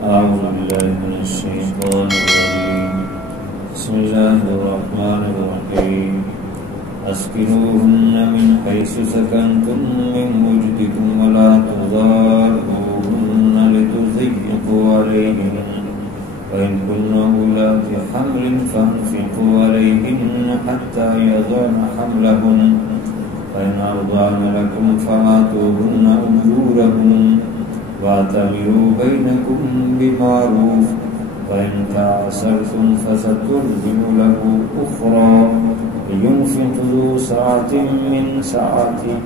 أعوذ بالله من الشيطان الرجيم بسم الله الرحمن الرحيم أسكنوهن من حيث سكنتم من وجدكم ولا تضاروهن لتضيقوا عليهن وإن كن أولات حمل فأنفقوا عليهن حتى يضعن حملهن فإن أرضعن لكم فآتوهن أجورهن واعتمروا بينكم بمعروف وإن تعسرتم فسترضع له أخرى لينفق ذو سعة من سعته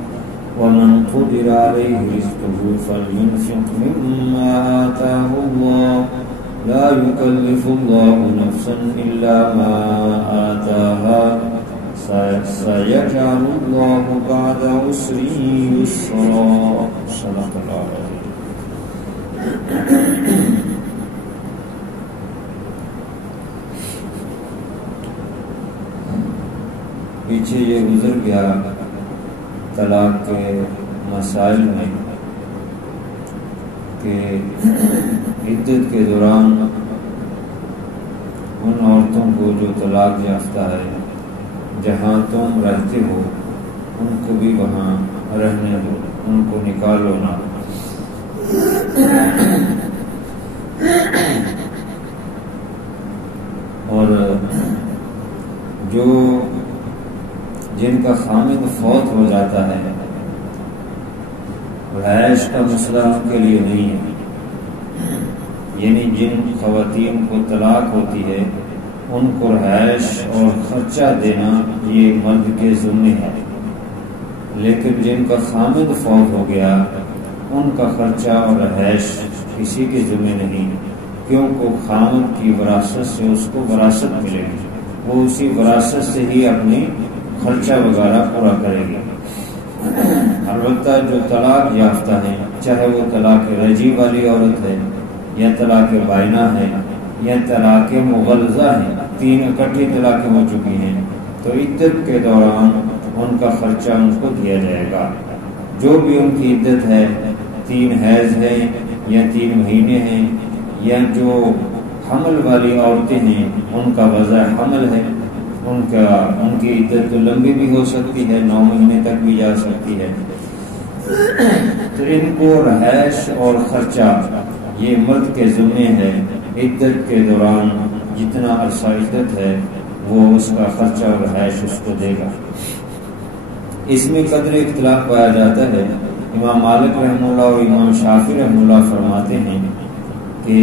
ومن قدر عليه رزقه فلينفق مما آتاه الله لا يكلف الله نفسا إلا ما آتاها سيجعل الله بعد عسر يسرا صدق الله العظيم. پیچھے یہ گزر گیا طلاق کے مسائل میں کہ عدت کے دوران ان عورتوں کو جو طلاق یافتہ ہے جہاں تم رہتے ہو ان کو بھی وہاں رہنے دو، ان کو نکالو نہ. اور جو جن کا خامد فوت ہو جاتا ہے رہائش کا مسئلہ ان کے لیے نہیں ہے، یعنی جن خواتین کو طلاق ہوتی ہے ان کو رہائش اور خرچہ دینا یہ مرد کے ذمہ ہے، لیکن جن کا خامد فوت ہو گیا ان کا خرچہ اور رہائش کسی کے ذمہ نہیں، کیونکہ خامد کی وراثت سے اس کو وراثت ملے گی، وہ اسی وراثت سے ہی اپنی خرچہ وغیرہ پورا کرے گی. البتہ جو طلاق یافتہ ہیں، چاہے وہ طلاق رجعی والی عورت ہے یا طلاق بائنہ ہے یا طلاق مغلظہ ہے، 3 اکٹھی طلاقیں ہو چکی ہیں، تو عدت کے دوران ان کا خرچہ ان کو دیا جائے گا. جو بھی ان کی عدت ہے، 3 حیض ہے یا 3 مہینے ہیں، یا جو حمل والی عورتیں ہیں ان کا وضع حمل ہے، ان کی عدت تو لمبی بھی ہو سکتی ہے، 9 مہینے تک بھی جا سکتی ہے، تو ان کو رہائش اور خرچہ یہ مرد کے ذمہ ہے. عدت کے دوران جتنا عرصہ عدت ہے وہ اس کا خرچہ اور رہائش اس کو دے گا. اس میں قدر اختلاف پایا جاتا ہے. امام مالک رحمہ اللہ اور امام شافعی رحمہ اللہ فرماتے ہیں کہ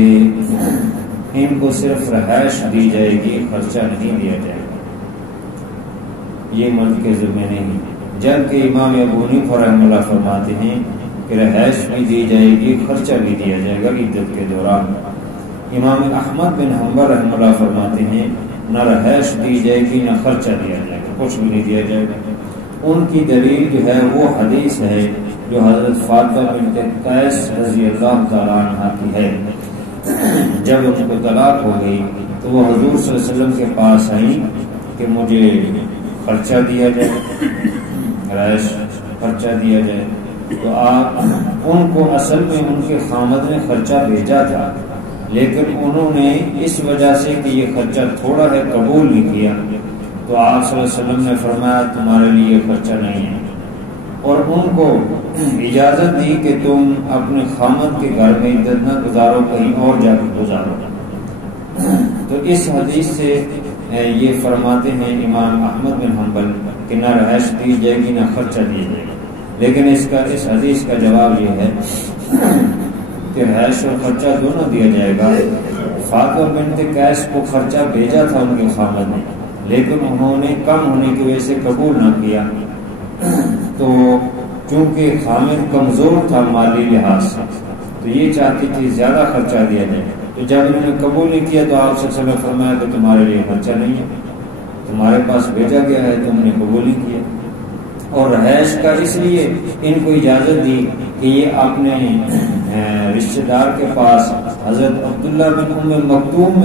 ان کو صرف رہائش دی جائے گی، خرچہ نہیں دیا جائے گا، یہ مرد کے ذمہ نہیں. جبکہ امام ابو حنیفہ رحمہ اللہ فرماتے ہیں کہ رہائش بھی دی جائے گی، خرچہ بھی دیا جائے گا عدت کے دوران. امام احمد بن حنبل رحمہ اللہ فرماتے ہیں نہ رہائش دی جائے گی نہ خرچہ دیا جائے گا، کچھ بھی نہیں دیا جائے گا. ان کی دلیل جو ہے وہ حدیث ہے جو حضرت فاطمہ بنت قیس رضی اللہ تعالیٰ عنہ کی ہے. جب ان کو طلاق ہو گئی تو وہ حضور صلی اللہ علیہ وسلم کے پاس آئیں کہ مجھے خرچہ دیا جائے، رہائش خرچہ دیا جائے. تو آپ ان کو اصل میں ان کے خامد نے خرچہ بھیجا تھا، لیکن انہوں نے اس وجہ سے کہ یہ خرچہ تھوڑا ہے قبول نہیں کیا، تو آپ صلی اللہ علیہ وسلم نے فرمایا تمہارے لیے خرچہ نہیں ہے، اور ان کو اجازت دی کہ تم اپنے خامد کے گھر میں عدت نہ گزارو، کہیں اور جا کے گزارو. تو اس حدیث سے یہ فرماتے ہیں امام احمد بن حنبل کہ نہ رہائش دی جائے گی نہ خرچہ دیا جائے گا. لیکن اس حدیث کا جواب یہ ہے کہ رہائش اور خرچہ دونوں دیا جائے گا. فاطمہ بنت قیس کو خرچہ بھیجا تھا ان کے خامد نے، لیکن انہوں نے کم ہونے کی وجہ سے قبول نہ کیا، تو چونکہ خامد کمزور تھا مالی لحاظ سے تو یہ چاہتی تھی زیادہ خرچہ دیا جائے. تو جب انہوں نے قبول نہیں کیا تو آپ صلی اللہ علیہ وسلم نے فرمایا کہ تمہارے لیے خرچہ نہیں ہے، تمہارے پاس بھیجا گیا ہے، تم نے قبول نہیں کیا. اور رہائش کا اس لیے ان کو اجازت دی کہ یہ اپنے رشتہ دار کے پاس حضرت عبداللہ بن ام مکتوم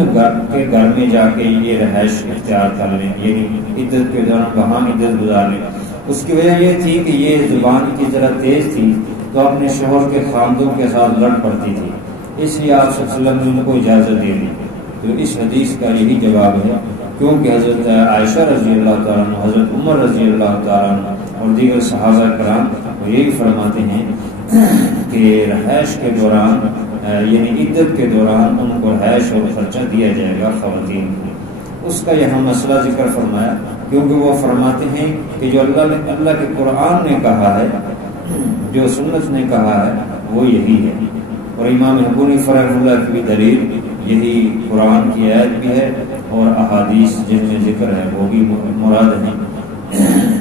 کے گھر میں جا کے یہ رہائش اختیار کر لیں، یعنی عدت کے دوران وہاں عدت گزار لیں. اس کی وجہ یہ تھی کہ یہ زبان کی ذرا تیز تھی تو اپنے شوہر کے خامدوں کے ساتھ لڑ پڑتی تھی، اس لیے آپ صلی اللہ علیہ وسلم نے ان کو اجازت دے دی. تو اس حدیث کا یہی جواب ہے، کیونکہ حضرت عائشہ رضی اللہ تعالیٰ عنہ، حضرت عمر رضی اللہ تعالیٰ عنہ اور دیگر صحابہ کرام یہی فرماتے ہیں کہ رہائش کے دوران یعنی عدت کے دوران ان کو رہائش اور خرچہ دیا جائے گا خواتین کو. اس کا یہاں مسئلہ ذکر فرمایا، کیونکہ وہ فرماتے ہیں کہ جو اللہ کے قرآن نے کہا ہے، جو سنت نے کہا ہے، وہ یہی ہے. اور امام ابو حنیفہ رحمہ اللہ کی بھی دلیل یہی قرآن کی آیت بھی ہے اور احادیث جن میں ذکر ہے وہ بھی مراد ہیں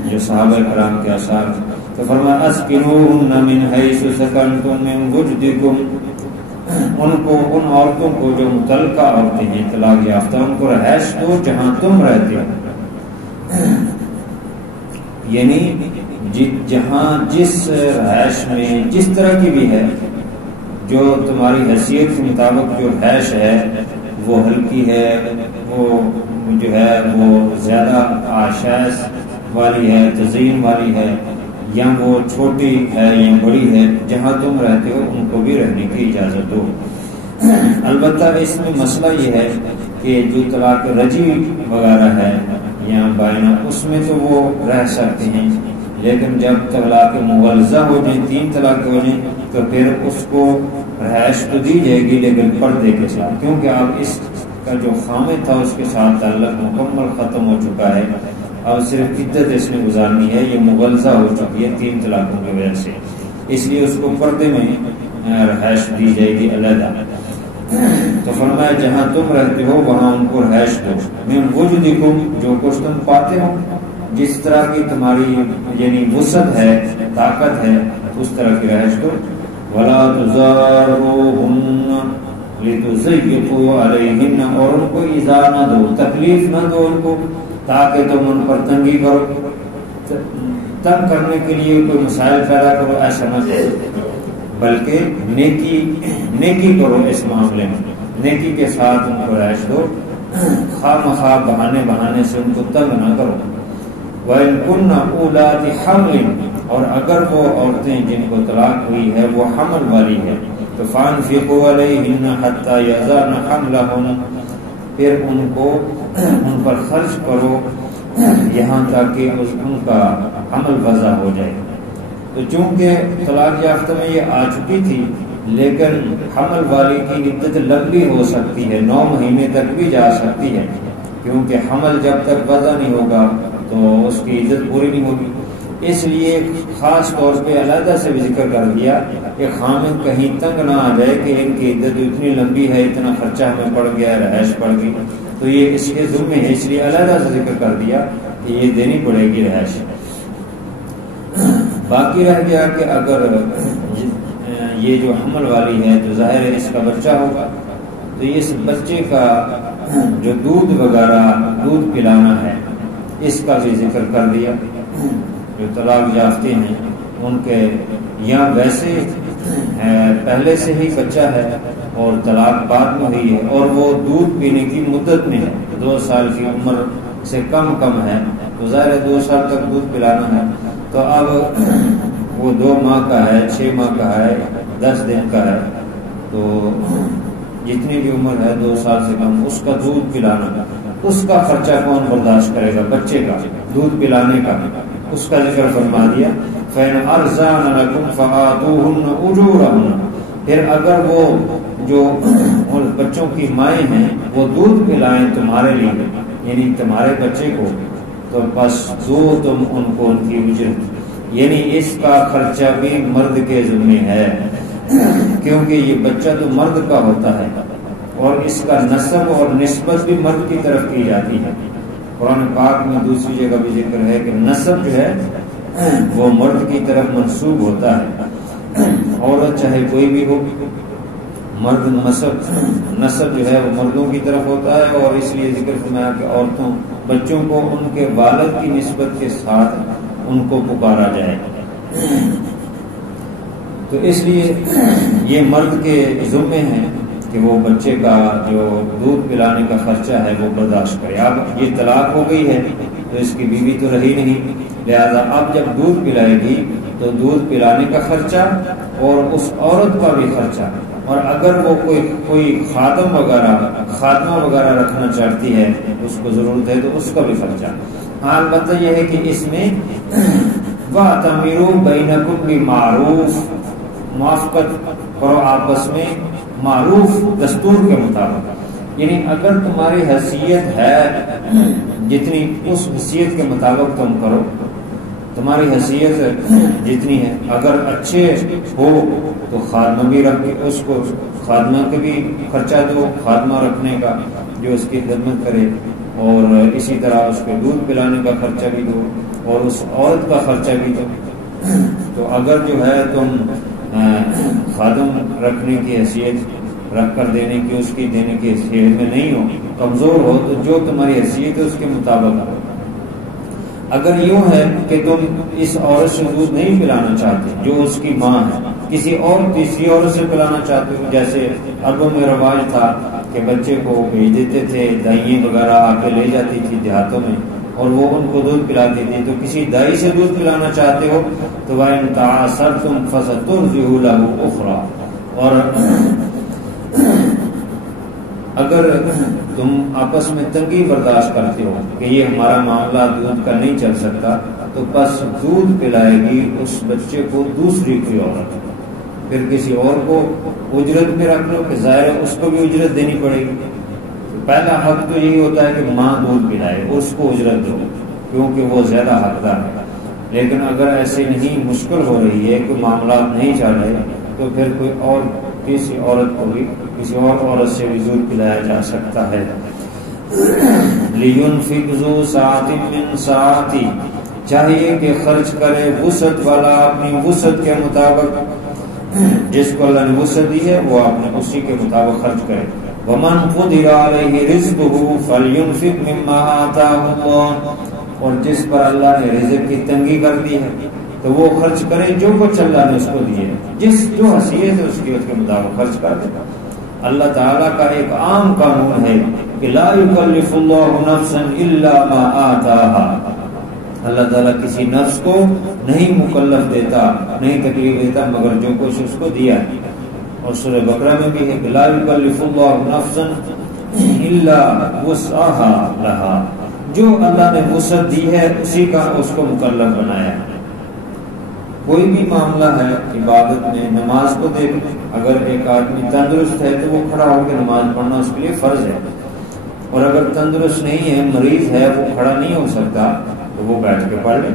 جو صحابہ کرام کے آثار. تو فرمایا اسکنوہن من حیث سکنتم من وجدکم، ان کو، ان عورتوں کو جو متعلقہ عورتیں ہیں طلاق یافتہ، ان کو رہائش دو جہاں تم رہتے ہو. یعنی جہاں جس رہائش میں جس طرح کی بھی ہے، جو تمہاری حیثیت کے مطابق جو رہائش ہے وہ ہلکی ہے، وہ جو ہے وہ زیادہ آشائش والی ہے، تزئین والی ہے، یا وہ چھوٹی ہے یا بڑی ہے، جہاں تم رہتے ہو ان کو بھی رہنے کی اجازت دو. البتہ اس میں مسئلہ یہ ہے کہ جو طلاق رجعی وغیرہ ہے یا بائنہ، اس میں تو وہ رہ سکتے ہیں، لیکن جب طلاق مغلظہ ہو جائیں، 3 طلاق ہو جائیں، تو پھر اس کو رہائش تو دی جائے گی لیکن پردے کے ساتھ، کیونکہ اب اس کا جو خامد تھا اس کے ساتھ تعلق مکمل ختم ہو چکا ہے. اب صرف عدت اس نے گزارنی ہے، یہ مغلظہ ہو چکی ہے 3 طلاقوں کی وجہ سے، اس لیے اس کو پردے میں رہائش دی جائے گی علیحدہ. تو فرمایا جہاں تم رہتے ہو وہاں ان کو رہائش دو. من وجدکم، جو کچھ تم پاتے ہو، جس طرح کی تمہاری یعنی وسعت ہے، طاقت ہے، اس طرح کی رہائش دو. ولا تضاروهن لتضيقوا عليهن، اور ان کو ایذا نہ دو، تکلیف نہ دو ان کو تاکہ تم ان پر تنگی کرو، تنگ کرنے کے لیے کوئی مسائل پیدا کرو، ایسا نہ کرو، بلکہ نیکی کرو. اس معاملے میں نیکی کے ساتھ ان کو رہائش دو، خواہ مخواہ بہانے سے ان کو تنگ نہ کرو. وَإِن كُنَّ أُولَاتِ حَمْلٍ، اور اگر وہ عورتیں جن کو طلاق ہوئی ہے وہ حمل والی ہے، تو فَأَنفِقُوا عَلَيْهِنَّ حَتَّى يَضَعْنَ حَمْلَهُنَّ، پھر ان پر خرچ کرو یہاں تک کہ ان کا حمل وضع ہو جائے. تو چونکہ طلاق یافتہ میں یہ آ چکی تھی، لیکن حمل والی کی عدت لمبی ہو سکتی ہے، 9 مہینے تک بھی جا سکتی ہے، کیونکہ حمل جب تک وضع نہیں ہوگا تو اس کی عدت پوری نہیں ہوگی. اس لیے خاص طور پہ علیحدہ سے بھی ذکر کر دیا کہ خامد کہیں تنگ نہ آ جائے کہ ان کی عدت اتنی لمبی ہے، اتنا خرچہ ہمیں پڑ گیا، رہائش پڑ گئی، تو یہ اس کے ذمے ہے، اس لیے علیحدہ سے ذکر کر دیا کہ یہ دینی پڑے گی رہائش. باقی رہ گیا کہ اگر یہ جو حمل والی ہے تو ظاہر ہے اس کا بچہ ہوگا، تو اس بچے کا جو دودھ وغیرہ دودھ پلانا ہے اس کا بھی ذکر کر دیا. جو طلاق یافتہ ہیں ان کے یا ویسے پہلے سے ہی بچہ ہے اور طلاق بعد میں ہوئی ہے اور وہ دودھ پینے کی مدت میں ہے، 2 سال کی عمر سے کم ہے، تو ظاہر ہے 2 سال تک دودھ پلانا ہے. تو اب وہ 2 ماہ کا ہے، 6 ماہ کا ہے، 10 دن کا ہے، تو جتنی بھی عمر ہے 2 سال سے کم، اس کا دودھ پلانا، اس کا خرچہ کون برداشت کرے گا؟ بچے کا دودھ پلانے کا. اس کا ذکر فرما دیا فَإِنْ أَرْزَانَ لَكُمْ فَآتُوهُنَّ أُجُورَهُنَّ، پھر اگر وہ جو بچوں کی مائیں ہیں وہ دودھ پلائیں تمہارے لیے، یعنی تمہارے بچے کو، تو بس دو تم ان کو ان کی اجرت، یعنی اس کا خرچہ بھی مرد کے ذمہ ہے، کیونکہ یہ بچہ تو مرد کا ہوتا ہے اور اس کا نسب اور نسبت بھی مرد کی طرف کی جاتی ہے. قرآن پاک میں دوسری جگہ بھی ذکر ہے کہ نسب جو ہے وہ مرد کی طرف منسوب ہوتا ہے، عورت چاہے کوئی بھی ہو، مرد نسب جو ہے وہ مردوں کی طرف ہوتا ہے، اور اس لیے ذکر فرمایا کہ عورتوں بچوں کو ان کے والد کی نسبت کے ساتھ ان کو پکارا جائے. تو اس لیے یہ مرد کے ذمے ہیں کہ وہ بچے کا جو دودھ پلانے کا خرچہ ہے وہ برداشت کرے. اب یہ طلاق ہو گئی ہے تو اس کی بیوی تو رہی نہیں، لہذا اب جب دودھ پلائے گی تو دودھ پلانے کا خرچہ اور اس عورت کا بھی خرچہ اور اگر وہ کوئی خادمہ وغیرہ رکھنا چاہتی ہے، اس کو ضرورت ہے، تو اس کا بھی خرچہ۔ البتہ یہ ہے کہ اس میں وَأَتَمِرُوا بَيْنَكُمْ بِمَعْرُوف، موافقت کرو آپس میں معروف دستور کے مطابق، یعنی اگر تمہاری حیثیت ہے جتنی، اس حیثیت کے مطابق تم کرو، تمہاری حیثیت جتنی ہے، اگر اچھے ہو تو خادمہ بھی رکھ کے اس کو، خادمہ کا بھی خرچہ دو، خادمہ رکھنے کا جو اس کی خدمت کرے، اور اسی طرح اس کو دودھ پلانے کا خرچہ بھی دو، اور اس عورت کا خرچہ بھی دو۔ تو اگر جو ہے تم خادم رکھنے کی حیثیت رکھ کر دینے کی، اس کی دینے کی حیثیت میں نہیں ہو، کمزور ہو، تو جو تمہاری حیثیت ہے اس کے مطابق آؤ۔ اگر یوں ہے کہ تم اس عورت سے دودھ نہیں پلانا چاہتے جو اس کی ماں ہے، کسی اور تیسری عورت سے پلانا چاہتے ہو، جیسے عربوں میں رواج تھا کہ بچے کو بھیج دیتے تھے، دائیں وغیرہ آ کے لے جاتی تھی دیہاتوں میں، اور وہ ان کو دودھ پلاتی تھی، تو کسی دائی سے دودھ پلانا چاہتے ہو تو وَإِن تَعَاثَرْتُمْ فَسَتُرْضِعُ لَهُ أُخْرَى، اور اگر تم آپس میں تنگی برداشت کرتے ہو کہ یہ ہمارا معاملہ دودھ کا نہیں چل سکتا، تو بس دودھ پلائے گی اس بچے کو دوسری کوئی عورت، پھر کسی اور کو اجرت پہ رکھ لو کہ ظاہر ہے اس کو بھی اجرت دینی پڑے گی۔ پہلا حق تو یہی ہوتا ہے کہ ماں دودھ پلائے، اس کو اجرت دو کیونکہ وہ زیادہ حقدار ہے۔ لیکن اگر ایسے نہیں، مشکل ہو رہی ہے، کوئی معاملات نہیں چل رہے، تو پھر کوئی اور کسی عورت کو بھی، کسی اور عورت سے بھی دودھ پلایا جا سکتا ہے۔ لِيُنْفِقْ ذُو سَعَةٍ مِّن سَعَتِهِ، چاہیے کہ خرچ کرے وسعت والا اپنی وسعت کے مطابق، جس کو اللہ نے وسعت دی ہے وہ اپنے اسی کے مطابق خرچ کرے۔ وَمَنْ قُدِرَ عَلَيْهِ رِزْقُهُ فَلْيُنْفِقْ مِمَّا آتَاهُ اللَّهُ، اور جس پر اللہ نے رزق کی تنگی کر دی ہے تو وہ خرچ کرے جو کچھ اللہ نے اس کو دیے، جو حیثیت ہے اس کے مطابق خرچ کر دے۔ اللہ تعالیٰ کا ایک عام قانون ہے کہ لا یکلف اللہ نفسا الا ما آتاها، اللہ تعالیٰ کسی نفس کو نہیں مکلف دیتا، نہیں تکلیف دیتا مگر جو کچھ اس کو دیا ہے۔ اور سورہ بقرہ میں بھی ہے کہ لا یکلف اللہ نفسا الا وسعها لها، جو اللہ نے وسعت دی ہے اسی کا اس کو مکلف بنایا ہے۔ کوئی بھی معاملہ ہے عبادت میں، نماز کو دیکھ، اگر ایک آدمی تندرست ہے تو وہ کھڑا ہو کے نماز پڑھنا اس کے لیے فرض ہے، اور اگر تندرست نہیں ہے، مریض ہے، وہ کھڑا نہیں ہو سکتا تو وہ بیٹھ کے پڑھ لے،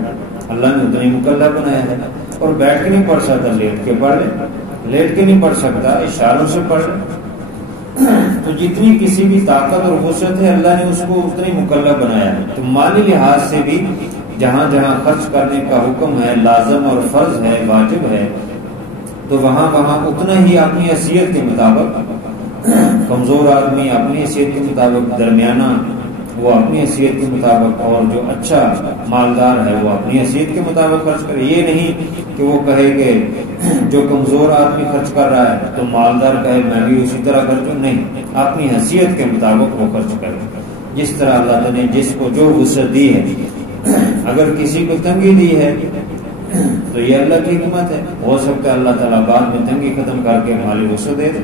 اللہ نے اتنی مکلف بنایا ہے۔ اور بیٹھ کے نہیں پڑھ سکتا لیٹ کے پڑھ لے، لیٹ کے نہیں پڑھ سکتا اشاروں سے پڑھ لے۔ تو جتنی کسی بھی طاقت اور وسعت ہے اللہ نے اس کو اتنی مکلف بنایا ہے۔ تو مالی لحاظ سے بھی جہاں جہاں خرچ کرنے کا حکم ہے، لازم اور فرض ہے، واجب ہے، تو وہاں اتنا ہی اپنی حیثیت کے مطابق، کمزور آدمی اپنی حیثیت کے مطابق، درمیانہ وہ اپنی حیثیت کے مطابق، اور جو اچھا مالدار ہے وہ اپنی حیثیت کے مطابق خرچ کرے۔ یہ نہیں کہ وہ کہے کہ جو کمزور آدمی خرچ کر رہا ہے تو مالدار کہے میں بھی اسی طرح خرچوں، نہیں، اپنی حیثیت کے مطابق وہ خرچ کرے، جس طرح اللہ تعالیٰ نے جس کو جو وسعت دی ہے۔ اگر کسی کو تنگی دی ہے تو یہ اللہ کی حکمت ہے، ہو سکتا ہے اللہ تعالیٰ بعد میں تنگی ختم کر کے مالی وسعت دے دے،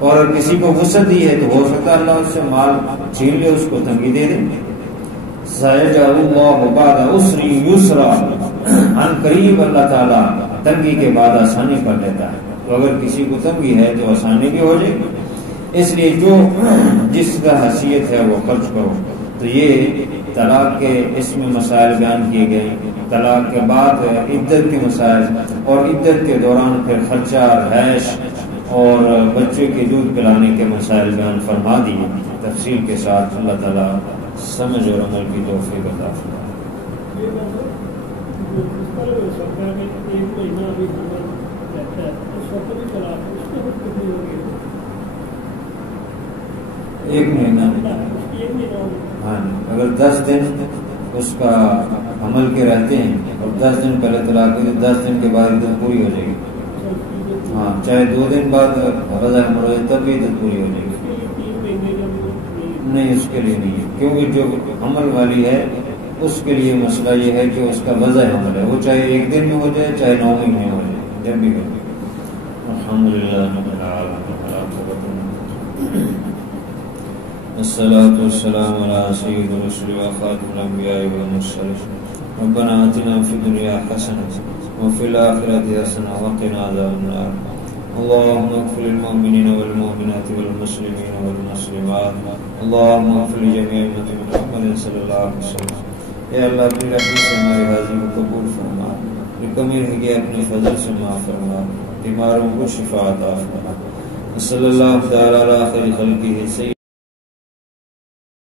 اور اگر کسی کو وسعت دی ہے تو ہو سکتا ہے اللہ اس سے مال چھین لے، اس کو تنگی دے دے۔ سَيَجْعَلُ اللَّهُ بَعْدَ عُسْرٍ يُسْرًا، عن قریب اللہ تعالیٰ تنگی کے بعد آسانی کر دیتا ہے، تو اگر کسی کو تنگی ہے تو آسانی بھی ہو جائے گی۔ اس لیے جو جس کا حیثیت ہے وہ خرچ کرو۔ تو یہ طلاق کے اس میں مسائل بیان کیے گئے، طلاق کے بعد عدت کے مسائل، اور عدت کے دوران پھر خرچہ، رہائش اور بچے کے دودھ پلانے کے مسائل بیان فرما دیے تفصیل کے ساتھ۔ اللہ تعالیٰ سمجھ اور عمل کی توفیق عطا فرمائے۔ ایک مہینہ، ہاں، اگر 10 دن اس کا عمل کے رہتے ہیں اور 10 دن پہلے طلاق کی تو 10 دن کے بعد عدت پوری ہو جائے گی۔ ہاں، چاہے 2 دن بعد وضع حمل ہو جائے تب بھی عدت پوری ہو جائے گی۔ نہیں، اس کے لیے نہیں ہے، کیونکہ جو عمل والی ہے اس کے لیے مسئلہ یہ ہے کہ اس کا وضع حمل ہے، وہ چاہے 1 دن میں ہو جائے چاہے 9 مہینے میں ہو جائے، جب بھی ہو جائے۔ الحمدللہ رب العالمین۔ والصلاة والسلام على سيد الرسل وخاتم الأنبياء والمرسلين ربنا آتنا في الدنيا حسنة وفي الآخرة حسنة وقنا عذاب النار اللهم اغفر للمؤمنين والمؤمنات والمسلمين والمسلمات اللهم اغفر لجميع أمة محمد صلی اللہ علیہ وسلم. اے اللہ اپنی رحمت سے ہماری حاضری کو قبول فرما، کمی رہ گئی اپنے فضل سے معاف فرما، بیماروں کو شفا عطا فرما. صلی اللہ تعالی علی خیر خلقہ